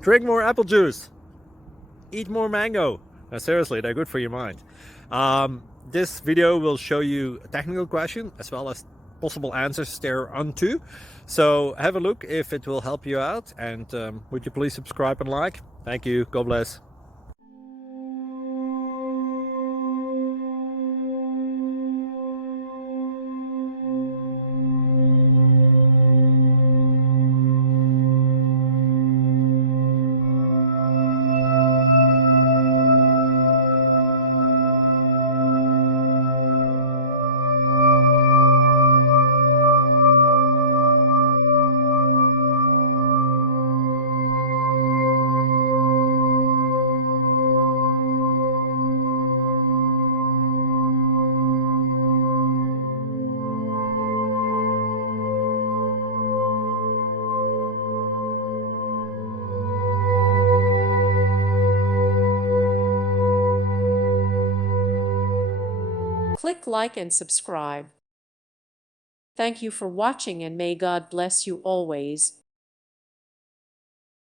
Drink more apple juice. Eat more mango. Seriously, they're good for your mind. This video will show you a technical question as well as possible answers thereunto. So have a look if it will help you out, and would you please subscribe and like? Thank you. God bless. Click like and subscribe. Thank you for watching, and may God bless you always.